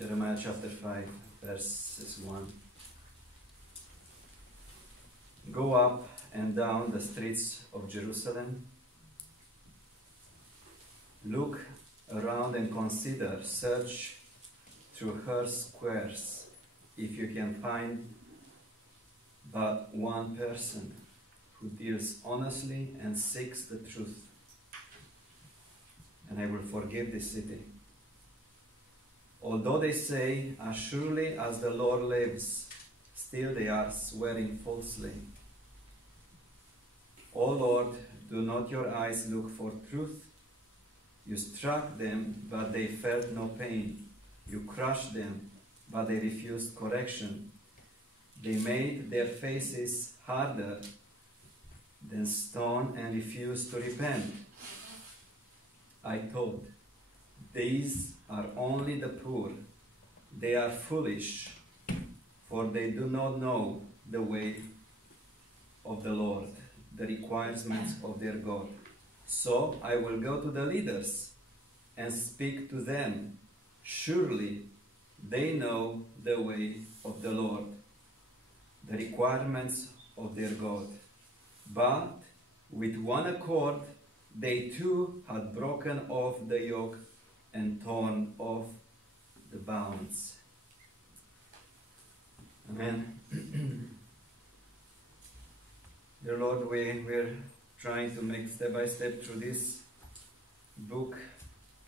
Jeremiah chapter 5, verses 1. Go up and down the streets of Jerusalem. Look around and consider, search through her squares, if you can find but one person who deals honestly and seeks the truth, and I will forgive this city. Although they say, as surely as the Lord lives, still they are swearing falsely. O Lord, do not your eyes look for truth? You struck them, but they felt no pain. You crushed them, but they refused correction. They made their faces harder than stone and refused to repent. I thought, these are only the poor. They are foolish, for they do not know the way of the Lord, the requirements of their God. So I will go to the leaders and speak to them. Surely they know the way of the Lord, the requirements of their God. But with one accord, they too had broken off the yoke and torn off the bounds. Amen. Dear Lord, we're trying to make step by step through this book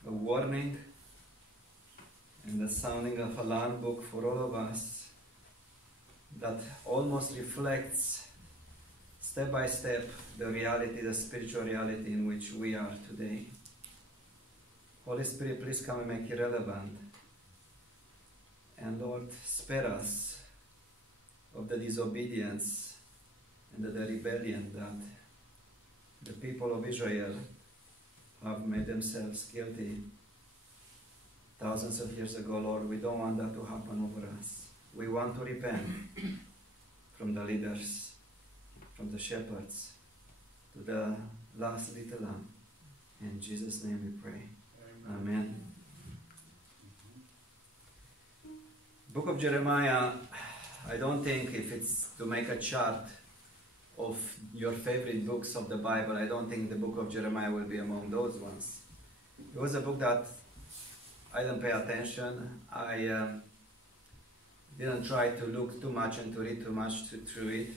a warning and the sounding of alarm book for all of us that almost reflects step by step the reality, the spiritual reality in which we are today. Holy Spirit, please come and make it relevant. And Lord, spare us of the disobedience and the rebellion that the people of Israel have made themselves guilty thousands of years ago. Lord, we don't want that to happen over us. We want to repent from the leaders, from the shepherds, to the last little lamb. In Jesus' name we pray. Amen. Book of Jeremiah, I don't think if it's to make a chart of your favorite books of the Bible, I don't think the book of Jeremiah will be among those ones. It was a book that I didn't pay attention. I didn't try to look too much and to read too much through it,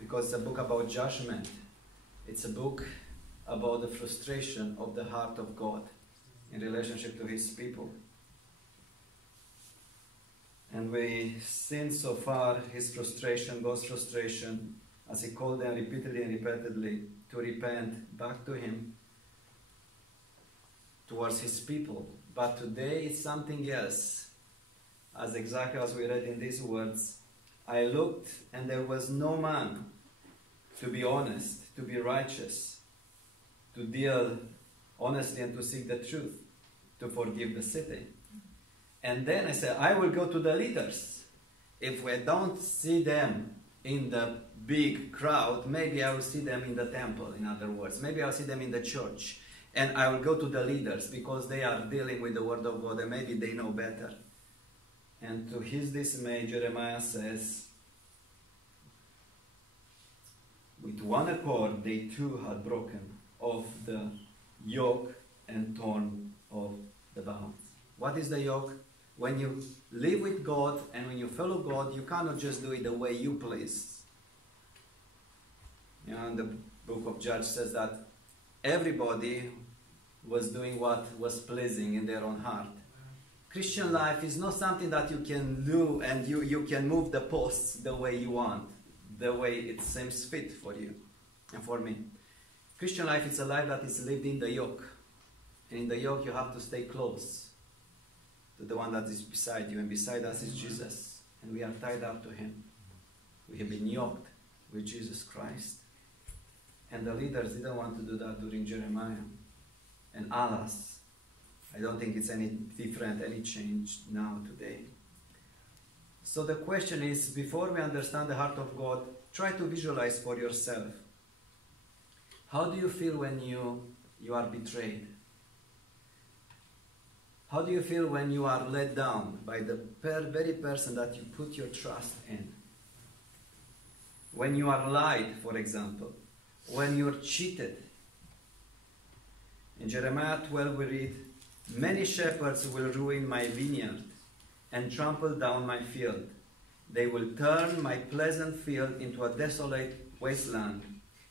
because it's a book about judgment. It's a book about the frustration of the heart of God in relationship to His people. And we've seen so far His frustration, God's frustration, as He called them repeatedly and repeatedly to repent back to Him towards His people. But today it's something else. As exactly as we read in these words, I looked and there was no man to be honest, to be righteous, to deal honestly and to seek the truth, to forgive the city. And then I said, I will go to the leaders. If we don't see them in the big crowd, maybe I will see them in the temple, in other words. Maybe I'll see them in the church. And I will go to the leaders because they are dealing with the Word of God and maybe they know better. And to his dismay, Jeremiah says, with one accord, they too had broken off the yoke and torn off the bounds. What is the yoke? When you live with God and when you follow God, you cannot just do it the way you please. You know, and the book of Judges says that everybody was doing what was pleasing in their own heart. Christian life is not something that you can do and you can move the posts the way you want, the way it seems fit for you and for me. Christian life is a life that is lived in the yoke. And in the yoke you have to stay close to the one that is beside you. And beside us is Jesus. And we are tied up to Him. We have been yoked with Jesus Christ. And the leaders didn't want to do that during Jeremiah. And alas, I don't think it's any different, any change now, today. So the question is, before we understand the heart of God, try to visualize for yourself. How do you feel when you are betrayed? How do you feel when you are let down by the very person that you put your trust in? When you are lied, for example. When you're cheated. In Jeremiah 12 we read, "Many shepherds will ruin my vineyard and trample down my field. They will turn my pleasant field into a desolate wasteland.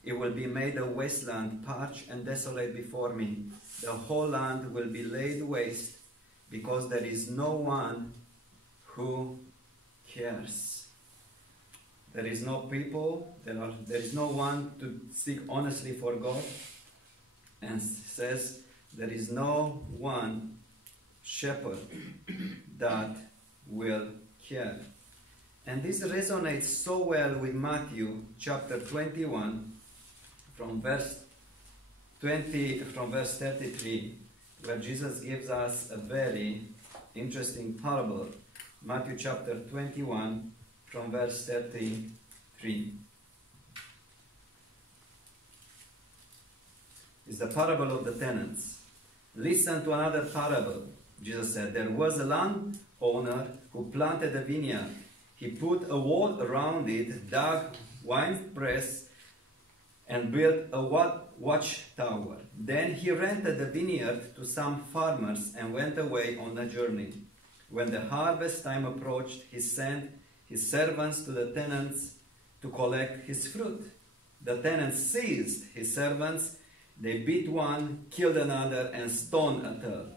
It will be made a wasteland, parched and desolate before me. The whole land will be laid waste, because there is no one who cares." There is no people, there is no one to seek honestly for God. And says, there is no one shepherd that will care. And this resonates so well with Matthew chapter 21 from verse 33, where Jesus gives us a very interesting parable. Matthew chapter 21 from verse 33. It's the parable of the tenants. "Listen to another parable," Jesus said. "There was a landowner who planted a vineyard. He put a wall around it, dug winepress, and built a watchtower. Then he rented the vineyard to some farmers and went away on a journey. When the harvest time approached, he sent his servants to the tenants to collect his fruit. The tenants seized his servants. They beat one, killed another, and stoned a third.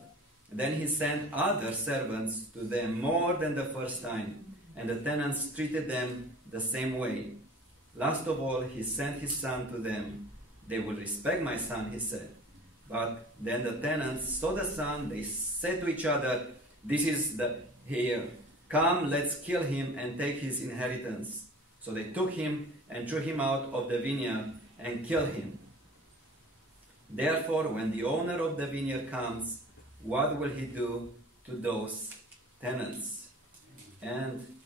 Then he sent other servants to them more than the first time, and the tenants treated them the same way. Last of all, he sent his son to them. They will respect my son, he said. But then the tenants saw the son. They said to each other, this is the heir. Come, let's kill him and take his inheritance. So they took him and threw him out of the vineyard and killed him. Therefore, when the owner of the vineyard comes, what will he do to those tenants? And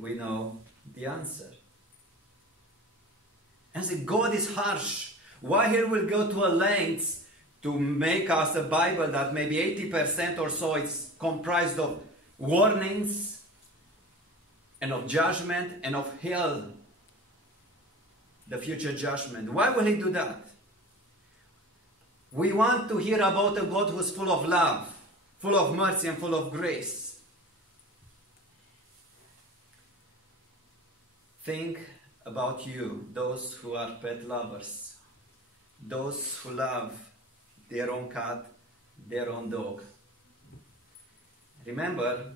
we know the answer. And say, God is harsh. Why he will go to a length to make us a Bible that maybe 80% or so is comprised of warnings and of judgment and of hell, the future judgment. Why will he do that? We want to hear about a God who's full of love, full of mercy and full of grace. Think about you, those who are pet lovers, those who love their own cat, their own dog. Remember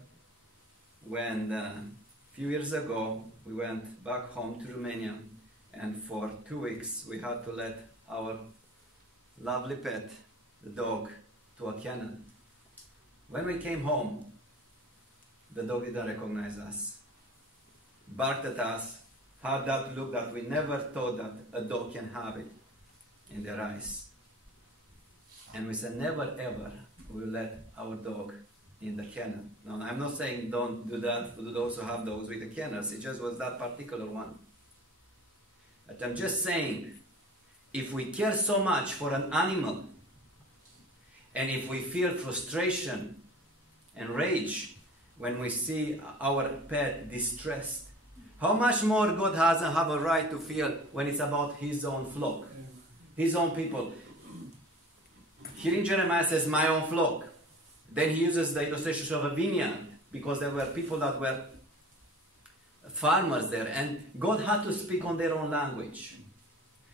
when a few years ago we went back home to Romania, and for 2 weeks we had to let our lovely pet, the dog, to a kennel. When we came home, the dog didn't recognize us, barked at us, had that look that we never thought that a dog can have it in their eyes. And we said, never ever will let our dog in the kennel. Now, I'm not saying don't do that to those who have dogs with the kennels. It just was that particular one. But I'm just saying, if we care so much for an animal, and if we feel frustration and rage when we see our pet distressed, how much more God doesn't have a right to feel when it's about his own flock, his own people. Here in Jeremiah says, my own flock. Then he uses the illustration of a vineyard, because there were people that were farmers there, and God had to speak on their own language.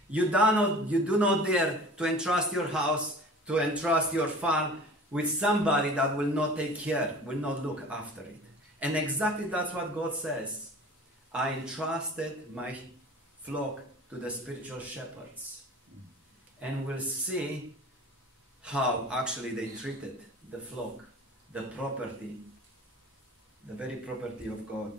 You do not dare to entrust your house, to entrust your farm with somebody that will not take care, will not look after it. And exactly that's what God says. I entrusted my flock to the spiritual shepherds. And we'll see how actually they treated the flock, the property, the very property of God.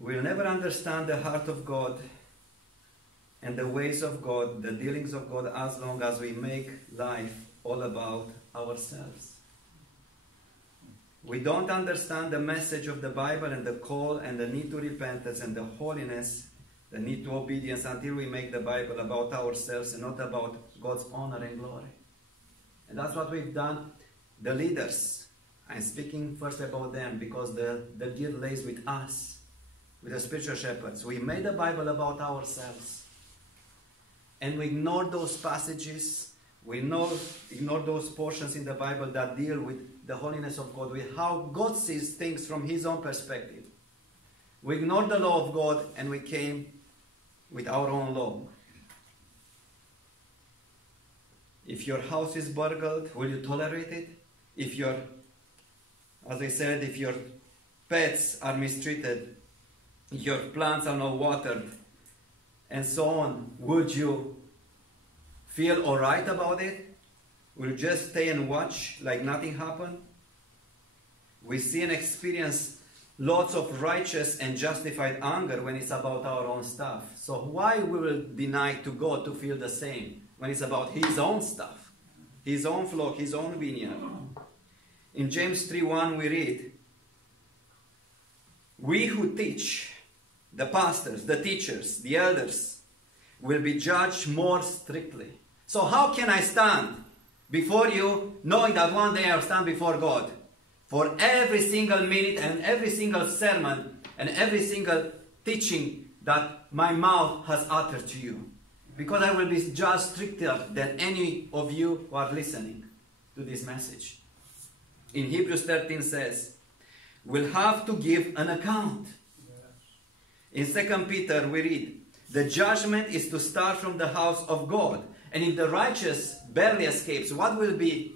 We'll never understand the heart of God and the ways of God, the dealings of God, as long as we make life all about ourselves. We don't understand the message of the Bible and the call and the need to repentance and the holiness, the need to obedience, until we make the Bible about ourselves and not about God's honor and glory. And that's what we've done. The leaders, I'm speaking first about them because the guilt lays with us, with the spiritual shepherds. We made the Bible about ourselves. And we ignore those passages. We ignore those portions in the Bible that deal with the holiness of God, with how God sees things from His own perspective. We ignored the law of God and we came with our own law. If your house is burgled, will you tolerate it? If as I said, if your pets are mistreated, your plants are not watered, and so on, would you feel alright about it? Will you just stay and watch like nothing happened? We see and experience lots of righteous and justified anger when it's about our own stuff. So why we will deny to God to feel the same when it's about His own stuff, His own flock, His own vineyard? In James 3:1 we read, we who teach, the pastors, the teachers, the elders, will be judged more strictly. So how can I stand before you knowing that one day I'll stand before God? For every single minute and every single sermon and every single teaching that my mouth has uttered to you. Because I will be judged stricter than any of you who are listening to this message. In Hebrews 13 says, we'll have to give an account. In 2 Peter we read, the judgment is to start from the house of God. And if the righteous barely escapes, what will be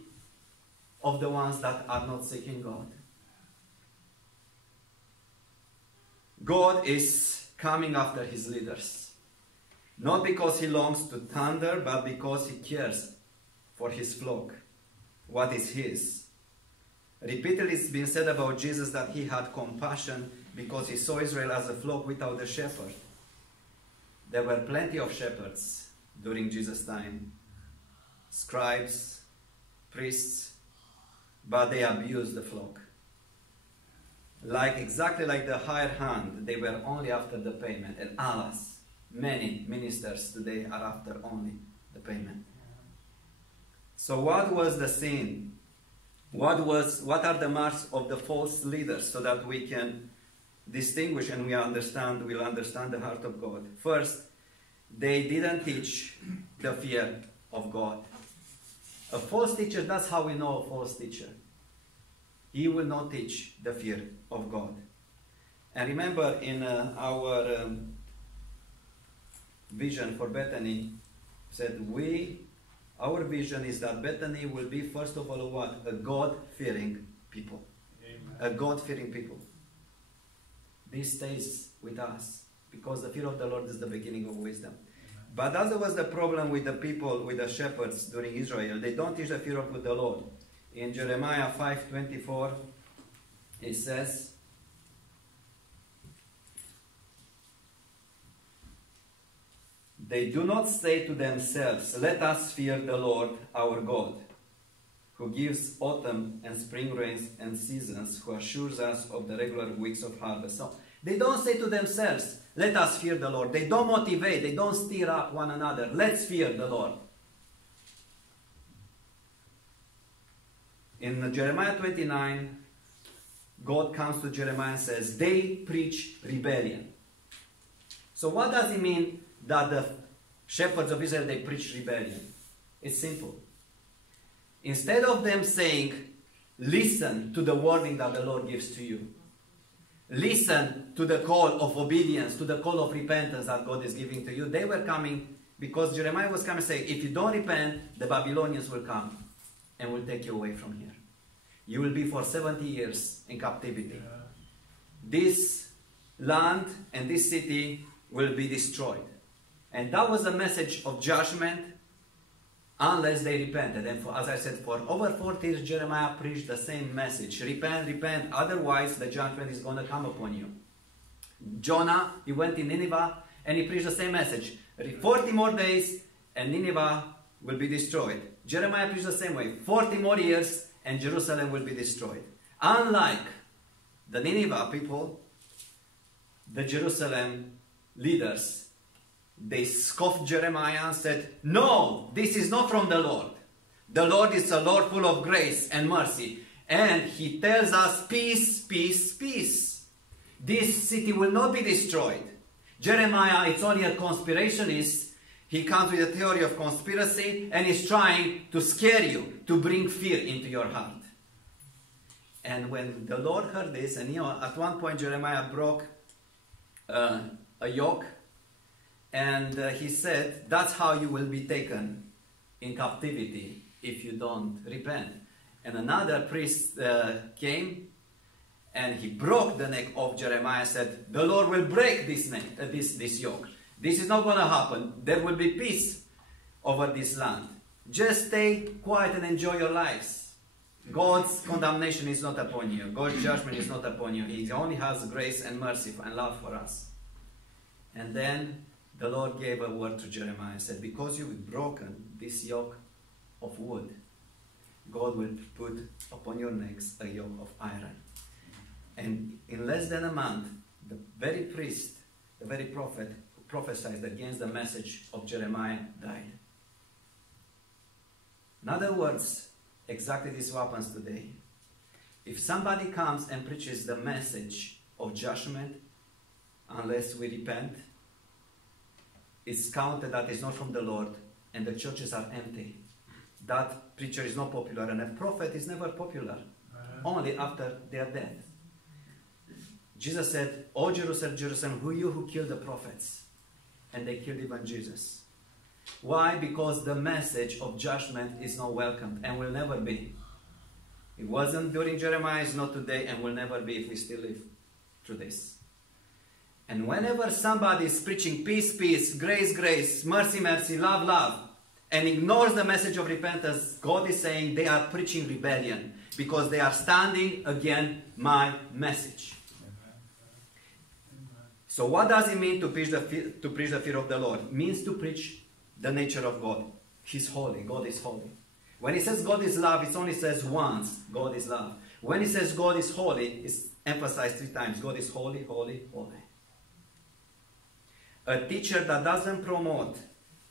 of the ones that are not seeking God? God is coming after His leaders. Not because He longs to thunder, but because He cares for His flock. What is His? Repeatedly it's been said about Jesus that He had compassion because He saw Israel as a flock without a shepherd. There were plenty of shepherds during Jesus' time. Scribes, priests, but they abused the flock. Exactly like the hired hand, they were only after the payment. And alas, many ministers today are after only the payment. So what was the sin? What are the marks of the false leaders so that we can distinguish and we'll understand the heart of God? First, they didn't teach the fear of God. A false teacher, that's how we know a false teacher. He will not teach the fear of God. And remember in our vision for Bethany, said our vision is that Bethany will be first of all what? A God-fearing people. Amen. A God-fearing people. This stays with us because the fear of the Lord is the beginning of wisdom. Amen. But that was the problem with the people, with the shepherds during Israel. They don't teach the fear of the Lord. In Jeremiah 5:24, it says, they do not say to themselves, let us fear the Lord our God, who gives autumn and spring rains and seasons, who assures us of the regular weeks of harvest. So they don't say to themselves, let us fear the Lord. They don't motivate, they don't stir up one another. Let's fear the Lord. In Jeremiah 29, God comes to Jeremiah and says, they preach rebellion. So what does it mean that the shepherds of Israel, they preach rebellion? It's simple. Instead of them saying, listen to the warning that the Lord gives to you, listen to the call of obedience, to the call of repentance that God is giving to you, they were coming, because Jeremiah was coming saying, if you don't repent, the Babylonians will come and will take you away from here. You will be for 70 years in captivity. This land and this city will be destroyed. And that was a message of judgment unless they repented. And as I said, for over 40 years, Jeremiah preached the same message. Repent, repent, otherwise the judgment is going to come upon you. Jonah, he went in Nineveh and he preached the same message. 40 more days and Nineveh will be destroyed. Jeremiah preached the same way. 40 more years and Jerusalem will be destroyed. Unlike the Nineveh people, the Jerusalem leaders, they scoffed Jeremiah and said, no, this is not from the Lord. The Lord is a Lord full of grace and mercy. And He tells us, peace, peace, peace. This city will not be destroyed. Jeremiah, it's only a conspirationist. He comes with a theory of conspiracy and is trying to scare you, to bring fear into your heart. And when the Lord heard this, and at one point Jeremiah broke a yoke, and he said, that's how you will be taken in captivity if you don't repent. And another priest came, and he broke the neck of Jeremiah and said, the Lord will break this yoke. This is not going to happen. There will be peace over this land. Just stay quiet and enjoy your lives. God's condemnation is not upon you. God's judgment is not upon you. He only has grace and mercy and love for us. And then the Lord gave a word to Jeremiah and said, because you've broken this yoke of wood, God will put upon your necks a yoke of iron. And in less than a month, the very priest, the very prophet who prophesied against the message of Jeremiah died. In other words, exactly this happens today. If somebody comes and preaches the message of judgment, unless we repent, it's counted that it's not from the Lord, and the churches are empty. That preacher is not popular, and a prophet is never popular, only after they are dead. Jesus said, "O Jerusalem, Jerusalem, who you who killed the prophets?" And they killed even Jesus. Why? Because the message of judgment is not welcomed and will never be. It wasn't during Jeremiah, it's not today, and will never be if we still live through this. And whenever somebody is preaching peace, peace, grace, grace, mercy, mercy, love, love, and ignores the message of repentance, God is saying they are preaching rebellion because they are standing against my message. So what does it mean to preach the fear of the Lord? It means to preach the nature of God. He's holy. God is holy. When he says God is love, it only says once, God is love. When he says God is holy, it's emphasized 3 times. God is holy, holy, holy. A teacher that doesn't promote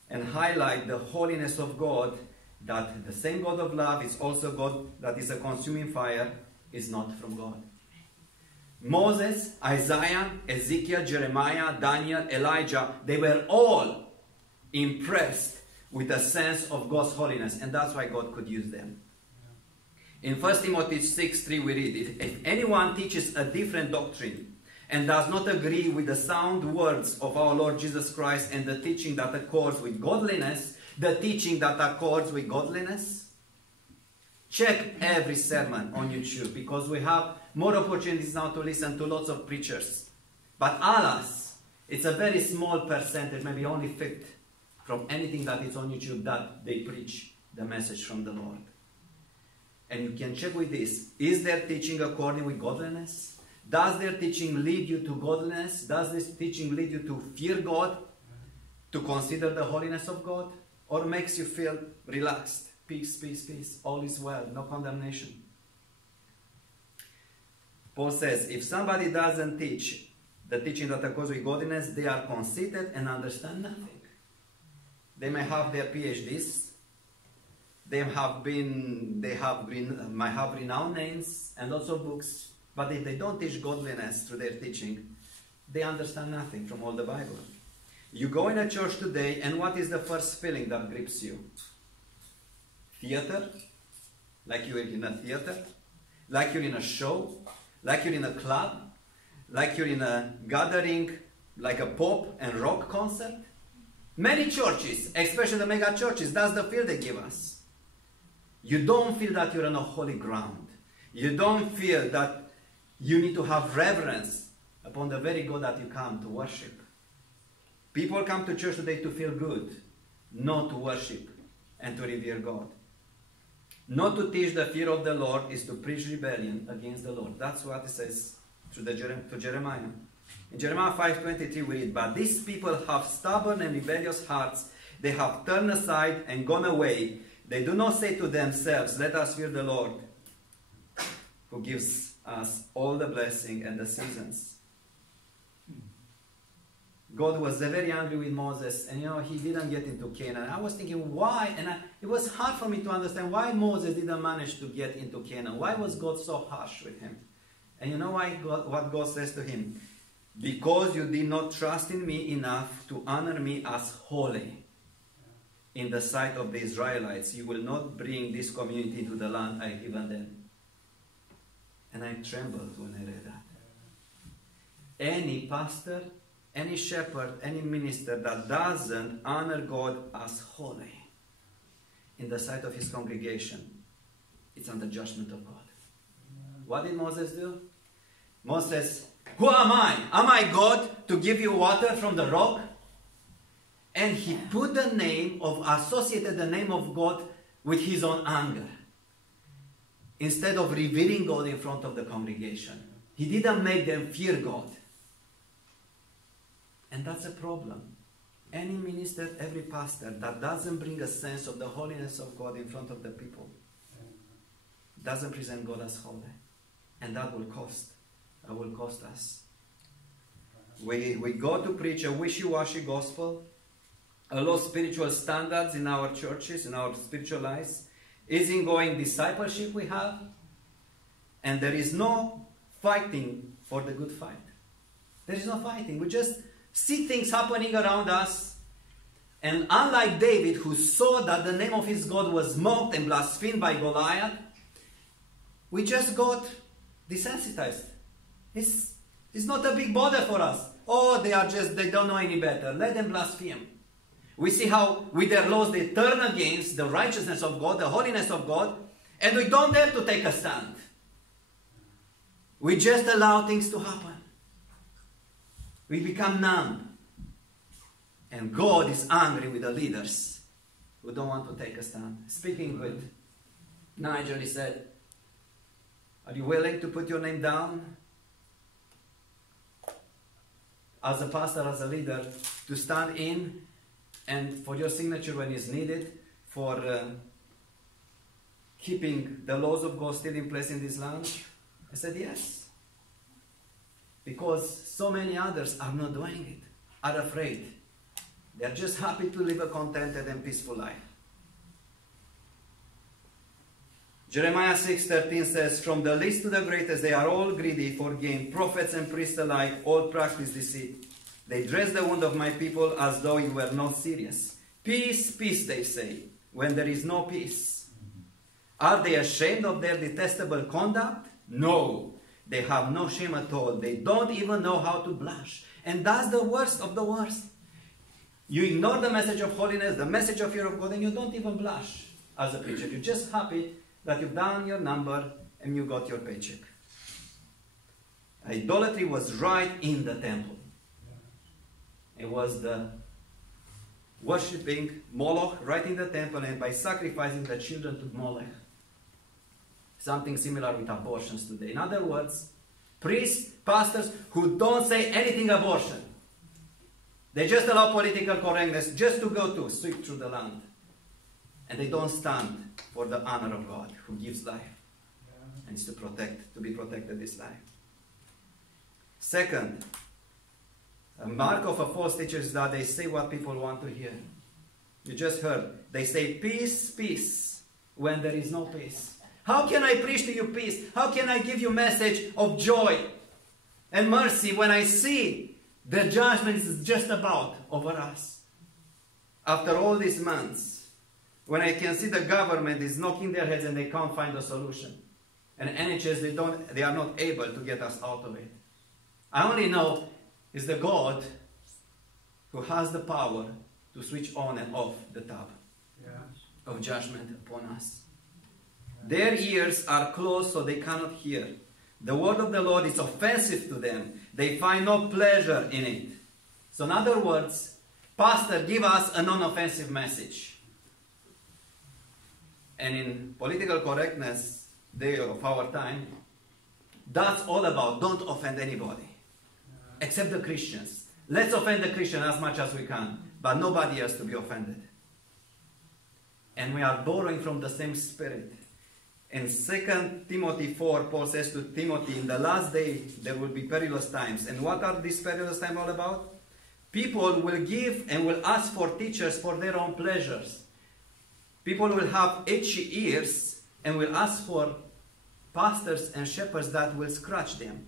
and highlight the holiness of God, that the same God of love is also God that is a consuming fire, is not from God. Moses, Isaiah, Ezekiel, Jeremiah, Daniel, Elijah, they were all impressed with a sense of God's holiness, and that's why God could use them. In 1 Timothy 6:3 we read it, if anyone teaches a different doctrine and does not agree with the sound words of our Lord Jesus Christ and the teaching that accords with godliness, check every sermon on YouTube, because we have more opportunities now to listen to lots of preachers. But alas, it's a very small percentage, maybe only 5th, from anything that is on YouTube that they preach the message from the Lord. And you can check with this. Is their teaching according with godliness? Does their teaching lead you to godliness? Does this teaching lead you to fear God? To consider the holiness of God? Or makes you feel relaxed? Peace, peace, peace. All is well. No condemnation. Paul says, if somebody doesn't teach the teaching that accords with godliness, they are conceited and understand nothing. They may have their PhDs. They might have renowned names and lots of books. But if they don't teach godliness through their teaching, they understand nothing from all the Bible. You go in a church today, and what is the first feeling that grips you? Theater? Like you're in a theater? Like you're in a show? Like you're in a club? Like you're in a gathering, like a pop and rock concert? Many churches, especially the mega churches, that's the feel they give us. You don't feel that you're on a holy ground. You don't feel that you need to have reverence upon the very God that you come to worship. People come to church today to feel good, not to worship and to revere God. Not to teach the fear of the Lord is to preach rebellion against the Lord. That's what it says to Jeremiah. In Jeremiah 5:23 we read, but these people have stubborn and rebellious hearts. They have turned aside and gone away. They do not say to themselves, let us fear the Lord, who gives us all the blessing and the seasons. God was very angry with Moses, and he didn't get into Canaan. I was thinking, why? And it was hard for me to understand why Moses didn't manage to get into Canaan. Why was God so harsh with him? And you know what God says to him? Because you did not trust in me enough to honor me as holy in the sight of the Israelites, you will not bring this community into the land I have given them. And I trembled when I read that. Any pastor, any shepherd, any minister that doesn't honor God as holy in the sight of his congregation, it's under judgment of God. What did Moses do? Moses says, who am I? Am I God to give you water from the rock? And he put associated the name of God with his own anger. Instead of revering God in front of the congregation. He didn't make them fear God. And that's a problem. Any minister, every pastor that doesn't bring a sense of the holiness of God in front of the people doesn't present God as holy. And that will cost. That will cost us. We go to preach a wishy-washy gospel, a low spiritual standards in our churches, in our spiritual lives, easygoing discipleship we have, and there is no fighting for the good fight. There is no fighting. We just see things happening around us, and unlike David, who saw that the name of his God was mocked and blasphemed by Goliath, we just got desensitized. It's not a big bother for us. Oh, they don't know any better. Let them blaspheme. We see how with their laws they turn against the righteousness of God, the holiness of God, and we don't dare to take a stand. We just allow things to happen. We become numb. And God is angry with the leaders who don't want to take a stand. Speaking with Nigel, he said, are you willing to put your name down as a pastor, as a leader, to stand in and for your signature when it's needed, for keeping the laws of God still in place in this land? I said yes. Because so many others are not doing it, are afraid. They're just happy to live a contented and peaceful life. Jeremiah 6:13 says, from the least to the greatest, they are all greedy for gain. Prophets and priests alike, all practice deceit. They dress the wound of my people as though it were not serious. Peace, peace, they say, when there is no peace. Are they ashamed of their detestable conduct? No, they have no shame at all. They don't even know how to blush. And that's the worst of the worst. You ignore the message of holiness, the message of fear of God, and you don't even blush as a preacher. You're just happy that you've done your number and you got your paycheck. Idolatry was right in the temple. It was the worshipping Moloch right in the temple, and by sacrificing the children to Moloch. Something similar with abortions today. In other words, priests, pastors who don't say anything abortion. They just allow political correctness just to go to sweep through the land. And they don't stand for the honor of God who gives life. And it's to be protected this life. Second, a mark of a false teacher is that they say what people want to hear. You just heard. They say peace, peace, when there is no peace. How can I preach to you peace? How can I give you message of joy and mercy when I see the judgment is just about over us? After all these months, when I can see the government is knocking their heads and they can't find a solution. And NHS, they are not able to get us out of it. I only know is the God who has the power to switch on and off the tap of judgment upon us. Their ears are closed so they cannot hear. The word of the Lord is offensive to them. They find no pleasure in it. So in other words, pastor, give us a non-offensive message. And in political correctness day of our time, that's all about don't offend anybody. Except the Christians. Let's offend the Christian as much as we can, but nobody else to be offended. And we are borrowing from the same spirit. In 2 Timothy 4, Paul says to Timothy, in the last day there will be perilous times. And what are these perilous times all about? People will give and will ask for teachers for their own pleasures. People will have itchy ears and will ask for pastors and shepherds that will scratch them.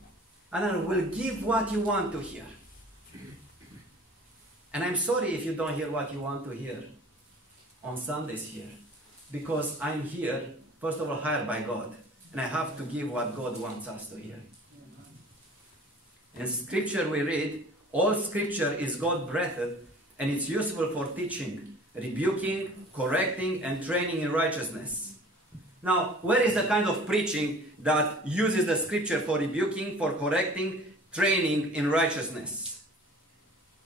And then will give what you want to hear. And I'm sorry if you don't hear what you want to hear on Sundays here. Because I'm here, first of all, hired by God. And I have to give what God wants us to hear. In Scripture we read, all Scripture is God-breathed, and it's useful for teaching, rebuking, correcting, and training in righteousness. Now, where is the kind of preaching that uses the Scripture for rebuking, for correcting, training in righteousness?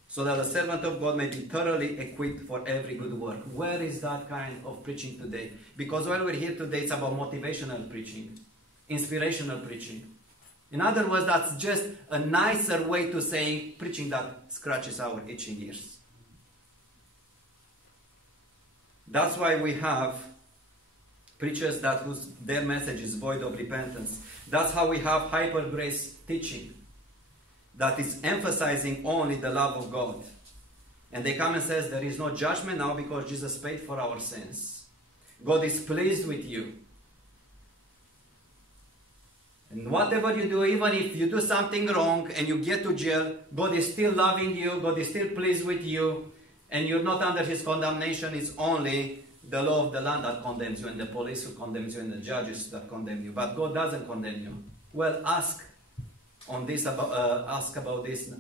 So that the servant of God may be thoroughly equipped for every good work. Where is that kind of preaching today? Because while we're here today, it's about motivational preaching, inspirational preaching. In other words, that's just a nicer way to say preaching that scratches our itching ears. That's why we have preachers that their message is void of repentance. That's how we have hyper grace teaching that is emphasizing only the love of God. And they come and says there is no judgment now because Jesus paid for our sins. God is pleased with you. And whatever you do, even if you do something wrong and you get to jail, God is still loving you, God is still pleased with you, and you're not under His condemnation. It's only the law of the land that condemns you, and the police who condemns you, and the judges that condemn you. But God doesn't condemn you. Well, ask about this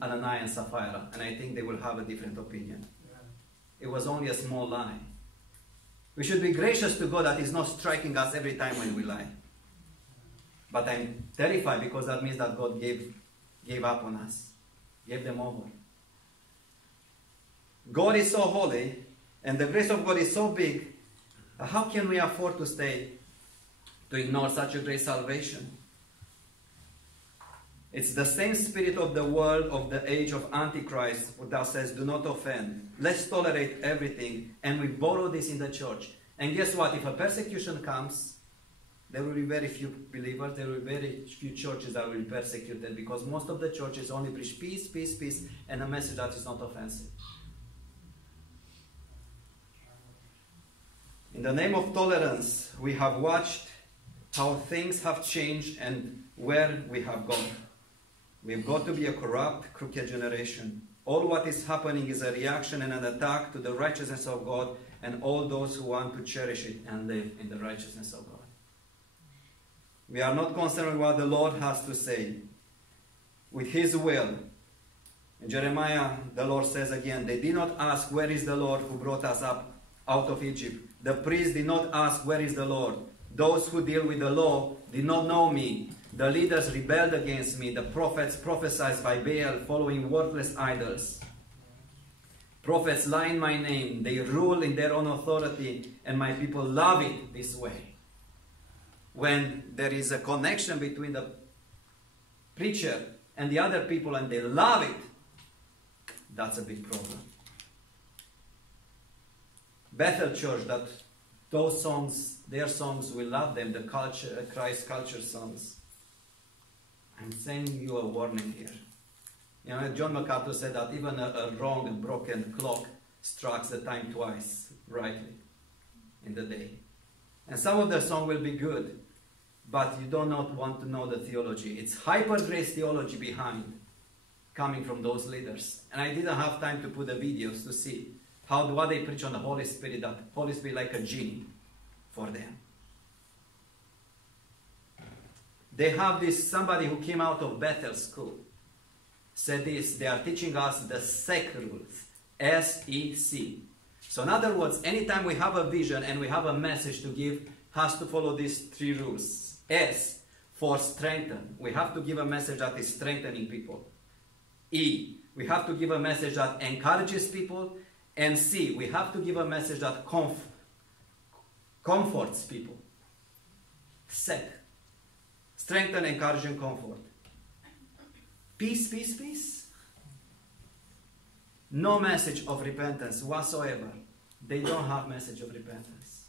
Ananias and Sapphira, and I think they will have a different opinion. It was only a small lie. We should be gracious to God that He's not striking us every time when we lie. But I'm terrified because that means that God gave up on us, gave them over. God is so holy, and the grace of God is so big. How can we afford to ignore such a great salvation? It's the same spirit of the world of the age of Antichrist that says, do not offend. Let's tolerate everything. And we borrow this in the church. And guess what? If a persecution comes, there will be very few believers. There will be very few churches that will be persecuted, because most of the churches only preach peace, peace, peace, and a message that is not offensive. In the name of tolerance, we have watched how things have changed and where we have gone. We've got to be a corrupt, crooked generation. All what is happening is a reaction and an attack to the righteousness of God and all those who want to cherish it and live in the righteousness of God. We are not concerned with what the Lord has to say, with His will. In Jeremiah, the Lord says again, they did not ask, where is the Lord who brought us up out of Egypt? The priests did not ask, where is the Lord? Those who deal with the law did not know me. The leaders rebelled against me. The prophets prophesied by Baal, following worthless idols. Prophets lie in my name. They rule in their own authority, and my people love it this way. When there is a connection between the preacher and the other people and they love it, that's a big problem. Bethel Church, that those songs, their songs, we love them, the culture, Christ culture songs. I'm saying you a warning here. You know, John MacArthur said that even a wrong and broken clock strikes the time twice, rightly, in the day. And some of the song will be good, but you do not want to know the theology. It's hyper-grace theology behind, coming from those leaders. And I didn't have time to put the videos to see what they preach on the Holy Spirit, that Holy Spirit like a genie for them. They have this, somebody who came out of Bethel School, said this, they are teaching us the SEC rules, S-E-C. So in other words, anytime we have a vision and we have a message to give, has to follow these three rules. S, for strengthen. We have to give a message that is strengthening people. E, we have to give a message that encourages people. And C, we have to give a message that comforts people. SEC. Strengthen, encourage, and comfort. Peace, peace, peace. No message of repentance whatsoever. They don't have message of repentance.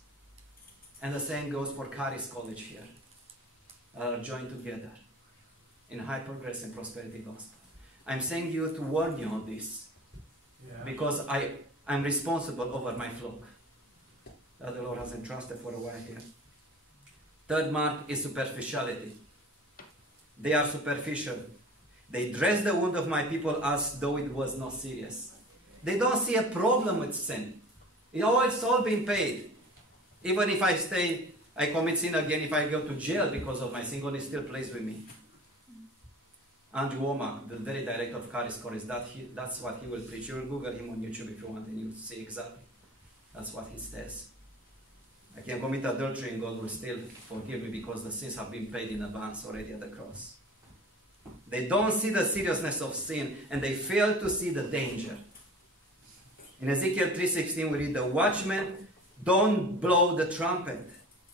And the same goes for Caris College here. Are joined together in hyper grace and prosperity gospel. I'm saying you to warn you on this. Because I'm responsible over my flock that the Lord has entrusted for a while here. Third mark is superficiality. They are superficial. They dress the wound of my people as though it was not serious. They don't see a problem with sin. It's all been paid. Even if I commit sin again, if I go to jail because of my sin, God is still plays with me. Andrew Womack, the very director of Charis Chorus, that's what he will preach. You will Google him on YouTube if you want, and you'll see exactly. That's what he says. I can commit adultery and God will still forgive me because the sins have been paid in advance already at the cross. They don't see the seriousness of sin and they fail to see the danger. In Ezekiel 3:16 we read, the watchmen don't blow the trumpet.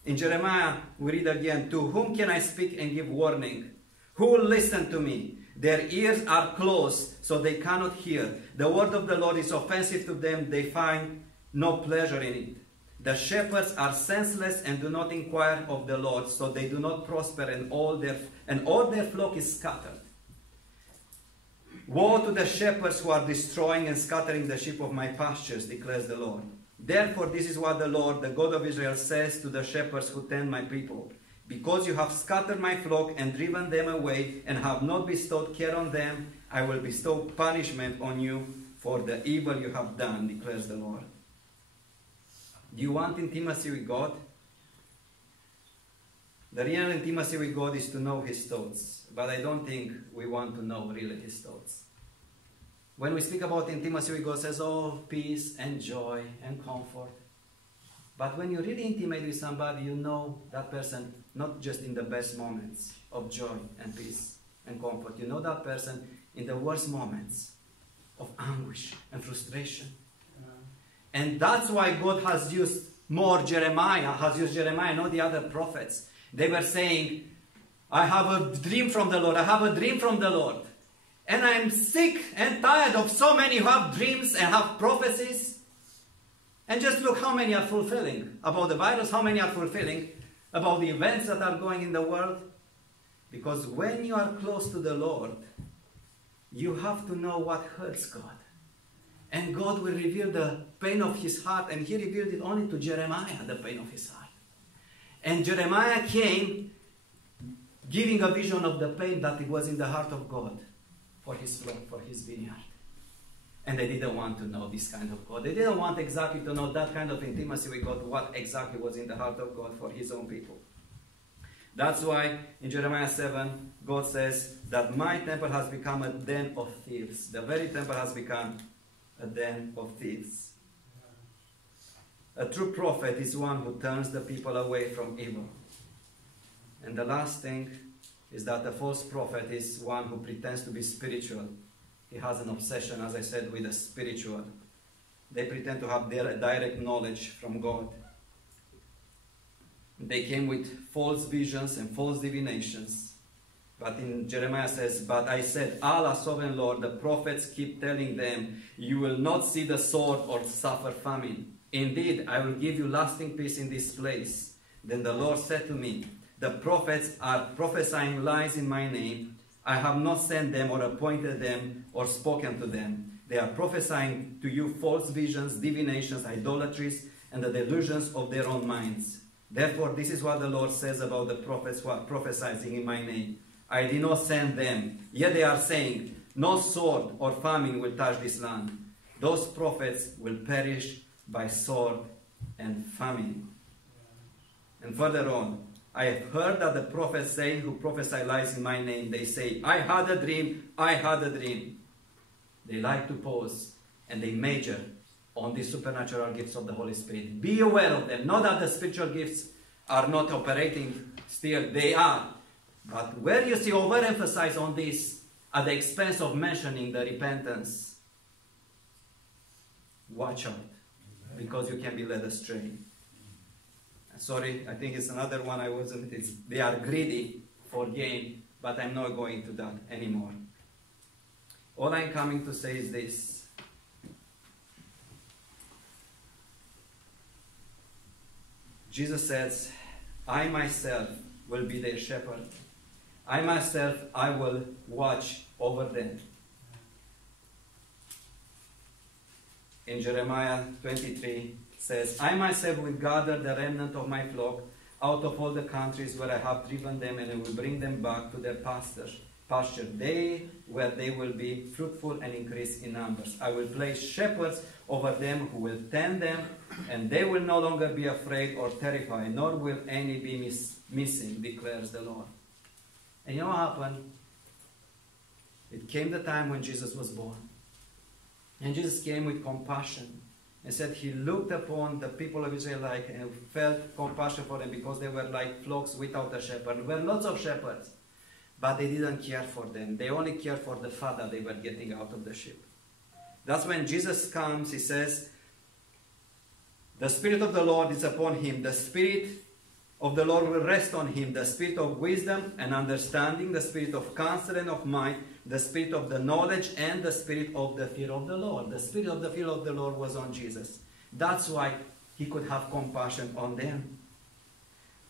In Jeremiah we read again, to whom can I speak and give warning? Who will listen to me? Their ears are closed so they cannot hear. The word of the Lord is offensive to them. They find no pleasure in it. The shepherds are senseless and do not inquire of the Lord, so they do not prosper, and all their flock is scattered. Woe to the shepherds who are destroying and scattering the sheep of my pastures, declares the Lord. Therefore, this is what the Lord, the God of Israel, says to the shepherds who tend my people. Because you have scattered my flock and driven them away, and have not bestowed care on them, I will bestow punishment on you for the evil you have done, declares the Lord. Do you want intimacy with God? The real intimacy with God is to know His thoughts. But I don't think we want to know really His thoughts. When we speak about intimacy with God, it says, oh, peace and joy and comfort. But when you're really intimate with somebody, you know that person not just in the best moments of joy and peace and comfort. You know that person in the worst moments of anguish and frustration. And that's why God has used Jeremiah, not the other prophets. They were saying, I have a dream from the Lord, I have a dream from the Lord. And I'm sick and tired of so many who have dreams and have prophecies. And just look how many are fulfilling about the virus, how many are fulfilling about the events that are going in the world. Because when you are close to the Lord, you have to know what hurts God. And God will reveal the pain of His heart, and He revealed it only to Jeremiah, the pain of his heart. And Jeremiah came giving a vision of the pain that it was in the heart of God for His flock, for His vineyard. And they didn't want to know this kind of God. They didn't want exactly to know that kind of intimacy with God, what exactly was in the heart of God for His own people. That's why in Jeremiah 7, God says that my temple has become a den of thieves. The very temple has become a den of thieves. A true prophet is one who turns the people away from evil. And the last thing is that a false prophet is one who pretends to be spiritual. He has an obsession, as I said, with the spiritual. They pretend to have their direct knowledge from God. They came with false visions and false divinations. But in Jeremiah says, but I said, Allah, sovereign Lord, the prophets keep telling them, you will not see the sword or suffer famine. Indeed, I will give you lasting peace in this place. Then the Lord said to me, the prophets are prophesying lies in my name. I have not sent them or appointed them or spoken to them. They are prophesying to you false visions, divinations, idolatries, and the delusions of their own minds. Therefore, this is what the Lord says about the prophets who are prophesying in my name. I did not send them. Yet they are saying, no sword or famine will touch this land. Those prophets will perish by sword and famine. And further on, I have heard that the prophets say, who prophesy lies in my name, they say, I had a dream, I had a dream. They like to pose and they major on the supernatural gifts of the Holy Spirit. Be aware of them. Not that the spiritual gifts are not operating still, they are. But where you see overemphasize on this at the expense of mentioning the repentance, watch out, because you can be led astray. Sorry, I think it's another one I wasn't. They are greedy for gain, but I'm not going to that anymore. All I'm coming to say is this. Jesus says, I myself will be their shepherd. I myself, I will watch over them. in Jeremiah 23 says, I myself will gather the remnant of my flock out of all the countries where I have driven them, and I will bring them back to their pasture, where they will be fruitful and increase in numbers. I will place shepherds over them who will tend them, and they will no longer be afraid or terrified, nor will any be missing, declares the Lord. And you know what happened? It came the time when Jesus was born. And Jesus came with compassion. And said he looked upon the people of Israel and felt compassion for them because they were like flocks without a shepherd. There were lots of shepherds, but they didn't care for them. They only cared for the fat that they were getting out of the sheep. That's when Jesus comes, he says, the Spirit of the Lord is upon him. The Spirit of the Lord will rest on him. The Spirit of wisdom and understanding, the Spirit of counsel and of might, the Spirit of the knowledge and the Spirit of the fear of the Lord. The Spirit of the fear of the Lord was on Jesus. That's why he could have compassion on them.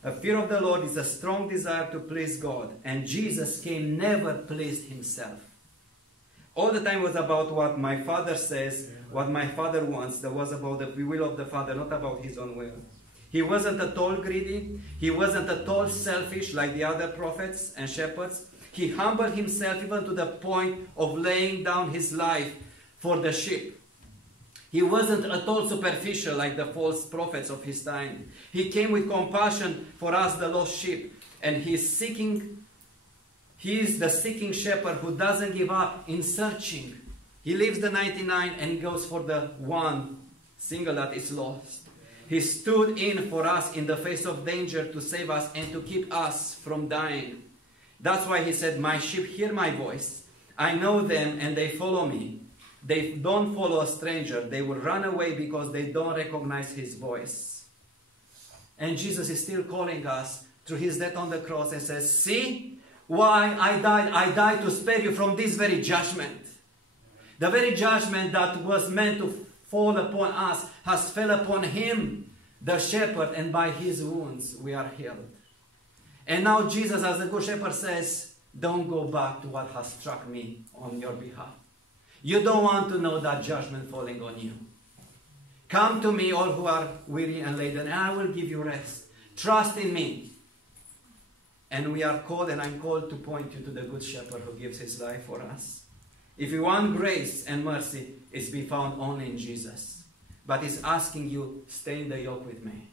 A fear of the Lord is a strong desire to please God. And Jesus came never pleased himself. All the time was about what my Father says, what my Father wants. That was about the will of the Father, not about his own will. He wasn't at all greedy. He wasn't at all selfish like the other prophets and shepherds. He humbled himself even to the point of laying down his life for the sheep. He wasn't at all superficial like the false prophets of his time. He came with compassion for us, the lost sheep. And he is the seeking shepherd who doesn't give up in searching. He leaves the 99 and he goes for the one single that is lost. He stood in for us in the face of danger to save us and to keep us from dying. That's why he said, my sheep hear my voice. I know them and they follow me. They don't follow a stranger. They will run away because they don't recognize his voice. And Jesus is still calling us through his death on the cross and says, see why I died. I died to spare you from this very judgment. The very judgment that was meant to fall upon us has fell upon him, the shepherd, and by his wounds we are healed. And now Jesus, as the good shepherd, says, don't go back to what has struck me on your behalf. You don't want to know that judgment falling on you. Come to me, all who are weary and laden, and I will give you rest. Trust in me. And we are called, and I'm called to point you to the good shepherd who gives his life for us. If you want grace and mercy, it's be found only in Jesus. But he's asking you, stay in the yoke with me.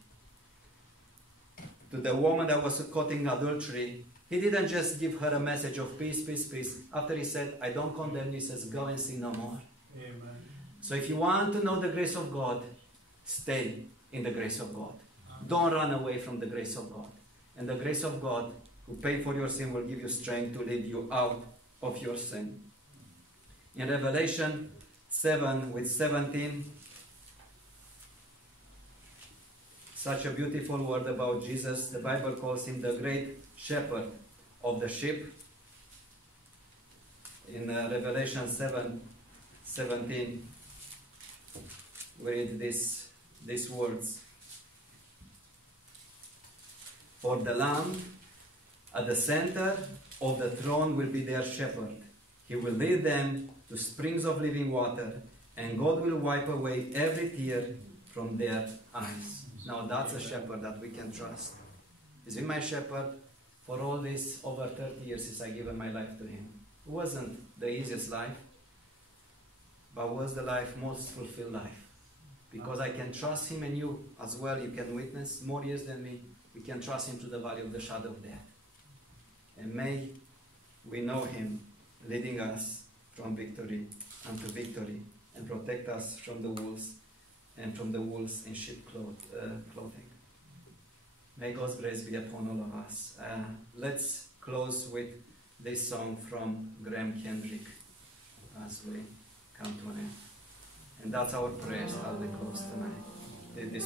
To the woman that was caught in adultery, he didn't just give her a message of peace, peace, peace. After he said, I don't condemn you, he says, go and sin no more. Amen. So if you want to know the grace of God, stay in the grace of God. Don't run away from the grace of God. And the grace of God, who paid for your sin, will give you strength to lead you out of your sin. In Revelation 7 with 17, such a beautiful word about Jesus. The Bible calls him the great shepherd of the sheep. In Revelation 7:17, we read these words. For the Lamb at the center of the throne will be their shepherd. He will lead them to springs of living water, and God will wipe away every tear from their eyes. Now that's a shepherd that we can trust. He's been my shepherd for all this over 30 years since I given my life to him. It wasn't the easiest life, but was the most fulfilled life. Because I can trust him, and you as well, you can witness more years than me. We can trust him to the valley of the shadow of death. And may we know him leading us from victory unto victory, and protect us from the wolves and from the wolves in sheep clothing. May God's grace be upon all of us. Let's close with this song from Graham Kendrick as we come to an end. And that's our prayers as we close tonight.